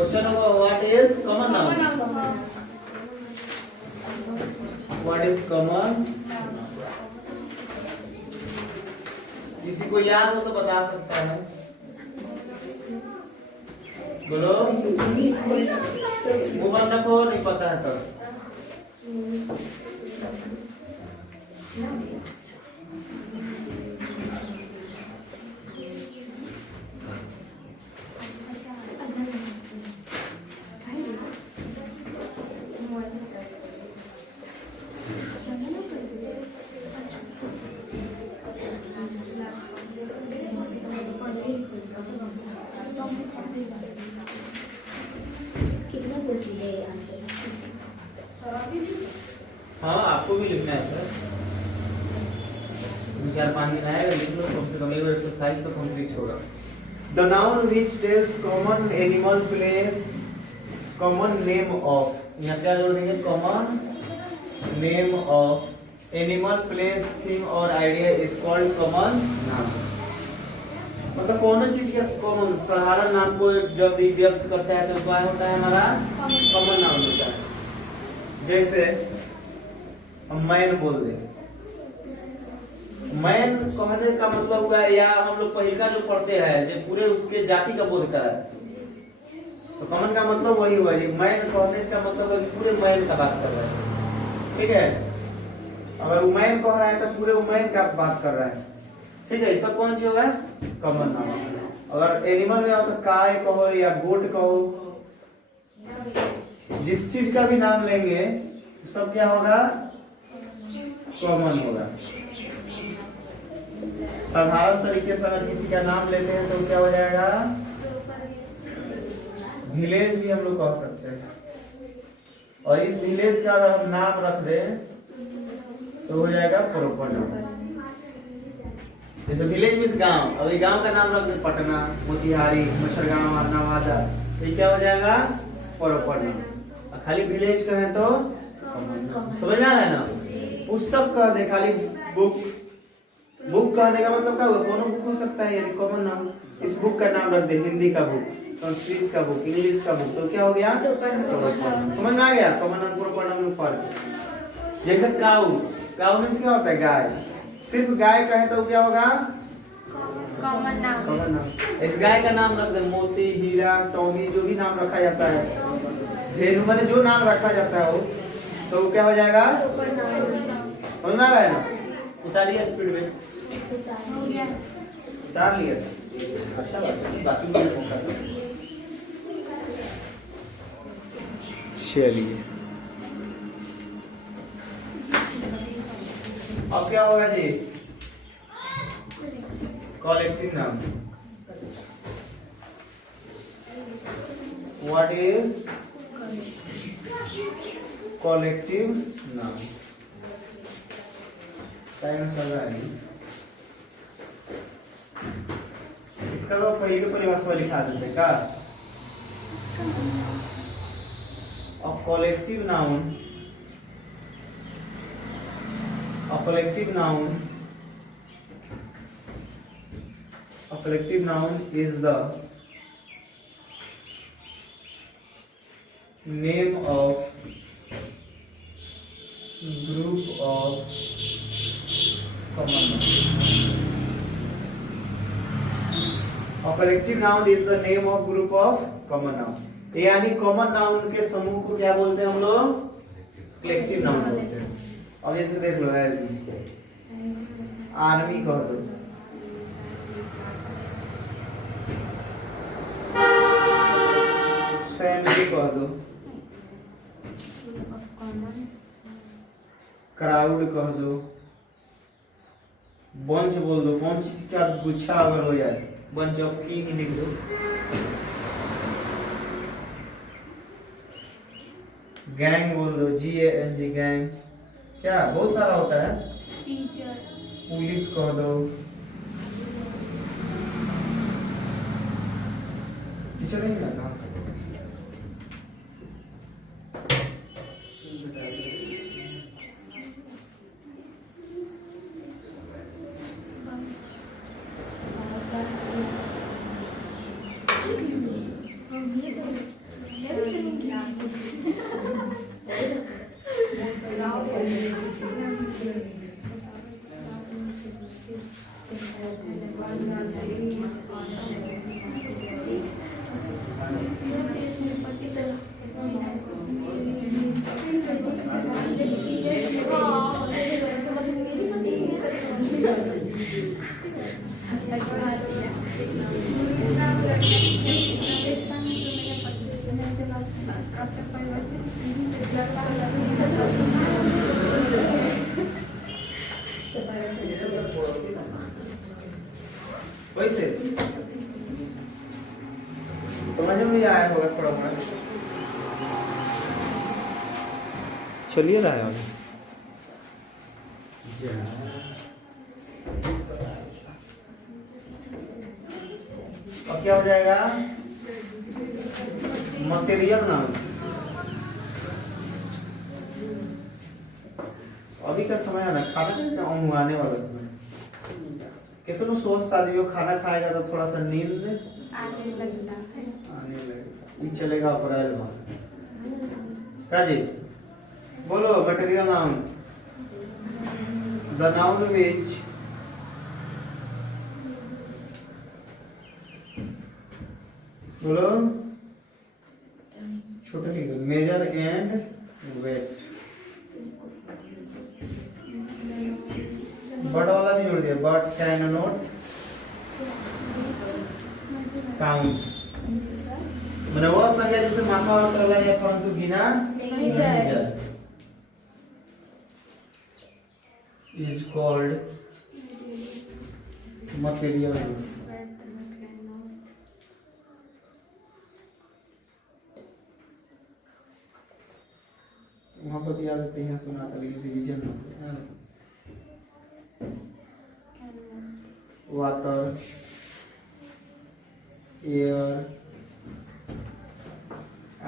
Question होगा what is common noun, what is common. किसी को याद हो तो बता सकता है, बोलो। वो बंद रखो, नहीं पता है तो। हाँ आपको भी लिखना है सर, 4-5 दिन आएगा, लिख लो कम से कम एक एक्सरसाइज तो कंप्लीट होगा। The noun which tells common animal place common name of, यहाँ क्या जोड़ देंगे, common name of animal place thing और idea is called common noun. मतलब कौन चीज के कॉमन साधारण नाम को जब व्यक्त करता है तो क्या होता है, हमारा कॉमन नाउन होता है। जैसे हम मैन बोल दे, मैन कहने का मतलब हुआ, या हम लोग पहिलका जो पढ़ते हैं जो पूरे उसके जाति का बोध करा है, तो कॉमन का मतलब वही हुआ। ये मैन कहने का मतलब है पूरे मैन का बात कर रहा है, ठीक है। अगर मैन कह रहा है तो पूरे मैन का बात कर रहा है, ठीक है। सब कौन सी होगा, कॉमन नाउन। अगर एनिमल में आप गाय कहो या गोट कहो, जिस चीज का भी नाम लेंगे सब क्या होगा, कॉमन होगा। साधारण तरीके से अगर किसी का नाम लेते हैं तो क्या हो जाएगा, विलेज भी हम लोग कह सकते हैं। और इस विलेज का अगर हम नाम रख दें तो हो जाएगा प्रॉपर नाम। जैसे विलेज मीन्स गांव, अगर गांव का नाम रख दे पटना, मोतिहारी, मच्छरगांव, नवादा, तो ये क्या हो जाएगा, प्रॉपर नाम। खाली विलेज कहें तो समझ में आ रहा है ना। पुस्तक कह दे खाली बुक, बुक कहने का मतलब क्या हुआ, कोनो बुक हो सकता है, यानी कॉमन नाम। इस बुक का नाम रख दे हिंदी का बुक, संस्कृत का बुक, इंग्लिश का बुक, तो क्या हो गया, समझ में आ गया, कॉमन नाम प्रॉपर नाम में फर्क। जैसे काऊ, काऊ मीन्स क्या होता है, गाय। सिर्फ गाय कहे तो क्या होगा, कॉमन नाम। कॉमन नाम। इस गाय का नाम रख दे मोती, हीरा, टॉमी, जो भी नाम रखा जाता है, धेनु माने जो नाम रखा जाता है वो, तो क्या हो जाएगा, समझ में आ रहा है ना। उतारिए स्पीड में, उतार लिया, अच्छा बात है, बाकी मुझे मौका दो। चलिए अब क्या होगा जी, collective noun. What is collective noun, time चल रहा है। इसका तो पहले की परिभाषा लिखा देते हैं का, अब collective noun, a collective noun is the name of group of common nouns. A collective noun is the name of group of common noun. यानी कॉमन नाउन के समूह को क्या बोलते हैं हम लोग, कलेक्टिव नाउन बोलते हैं। अब जैसे देख लो, ऐसे आर्मी कह दो, फैमिली कह दो, क्राउड कह दो, बंच बोल दो, बंच क्या गुच्छा अगर हो जाए, बंच ऑफ किंग लिख दो, गैंग बोल दो, GANG गैंग, क्या बहुत सारा होता है, टीचर, पुलिस कह दो, टीचर नहीं ना, भी आया होगा थोड़ा मोड़ा। चलिए रहा है अभी। अब क्या हो जाएगा? Material noun. अभी का समय है ना, खाना आने वाला समय। कितना सोचता आदमी वो खाना खाएगा तो थोड़ा सा नींद आने लगता है। आने लगेगा। ये चलेगा अप्रैल में। क्या जी? बोलो मटेरियल नाउन। द नाउन विच बोलो छोटे लिखो मेजर एंड वेट। बट वाला से जोड़ दिया। But can not count. मैंने वो संज्ञा जैसे मापा और तोला या परंतु गिना नहीं जाए। Is called material noun. वहाँ पर दिया देते हैं सुना था revision water air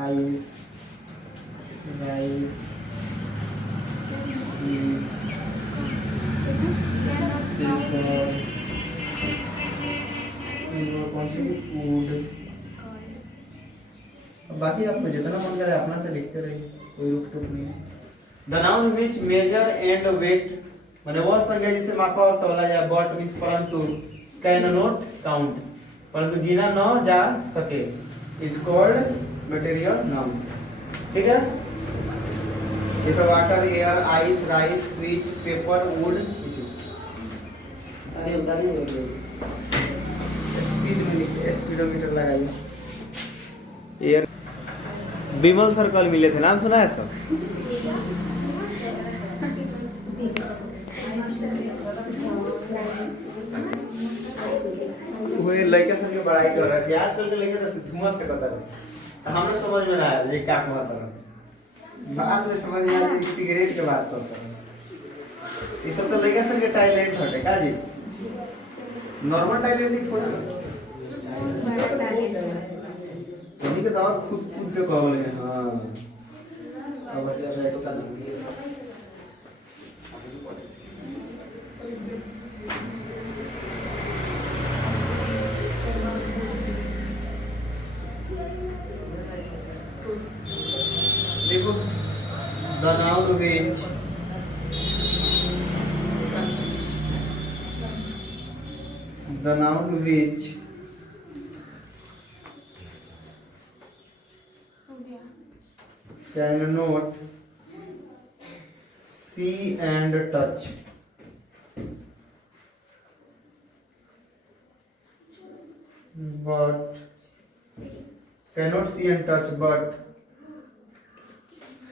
ice rice कौन सी फूड। बाकी आपको जितना मन करे अपना से लिखते रहिए, कोई रुक टुक नहीं। The noun which measure and weight माने वह संज्ञा जिसे मापा और तौला जाए। बट मींस परंतु, कैन नॉट काउंट परंतु गिना न जा सके, इज कॉल्ड मटेरियल नाउन। ठीक है, जैसे water air ice rice sweet pepper would which is. अरे बताइए स्पीड में लिखिए, स्पीडोमीटर लगाइए। एयर विमल सर कल मिले थे, नाम सुना है सर? वो लड़के सर की पढ़ाई कर रहे थे। आजकल के लड़के तो धुआं फेंकता रहे, हमें समझ में ना आया ये क्या कहता रहा। बाद में समझ में आया सिगरेट के बात करता रहा। ये सब तो लड़के सर के टैलेंट होते का जी, नॉर्मल टैलेंट ही थोड़ा उन्हीं के दौर खुद खुद के कॉल है। हाँ अवश्य रहे तो देखो the noun which cannot see and touch but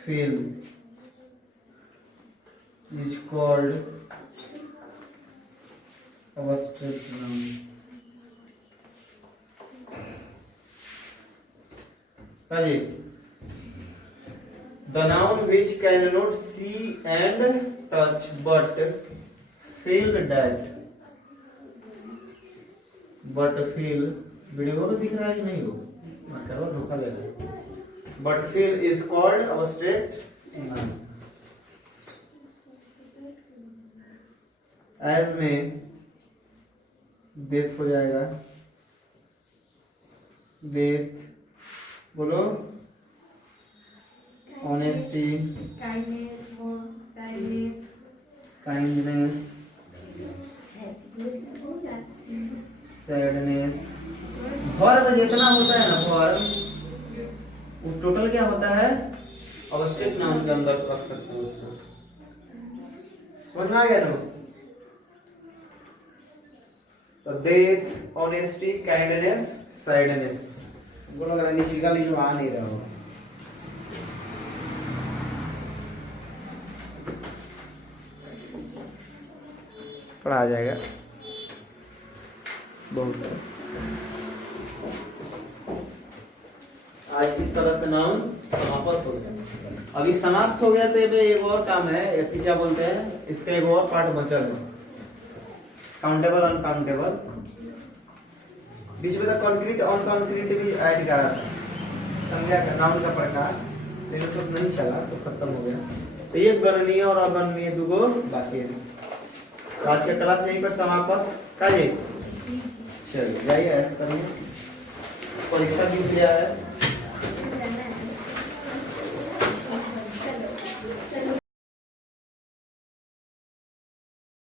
feel is called abstract noun. The noun which cannot see and touch but feel that video में दिख रहा है कि नहीं हो करो धोखा दे रहा है। but feel is called abstract noun. as में डेथ हो जाएगा, डेथ बोलो honesty kindness sadness। वर्ब जितना होता है ना वर्ब वो टोटल क्या होता है अब्स्ट्रैक्ट नाउन के अंदर रख सकते हैं उसको। समझ में आ गया ना? तो डेथ ऑनेस्टी काइंडनेस सैडनेस बोलो अगर नीचे का लिखो आ नहीं रहा हो। पढ़ा जाएगा बहुत। इस तरह से नाउन समापक हो सकता है। अभी समाप्त हो गया तो ये एक और काम है, ये फिर क्या बोलते हैं, इसका एक और पार्ट बचा है, काउंटेबल अनकाउंटेबल। बीच में तो कॉन्क्रीट अनकॉन्क्रीट भी ऐड करा था, संज्ञा का नाउन का प्रकार, लेकिन सब नहीं चला तो खत्म हो गया। तो ये गणनीय और अगणनीय दुगो बाकी है। तो आज का क्लास यहीं पर समाप्त का। चलिए जाइए ऐसा करिए, परीक्षा की क्रिया है।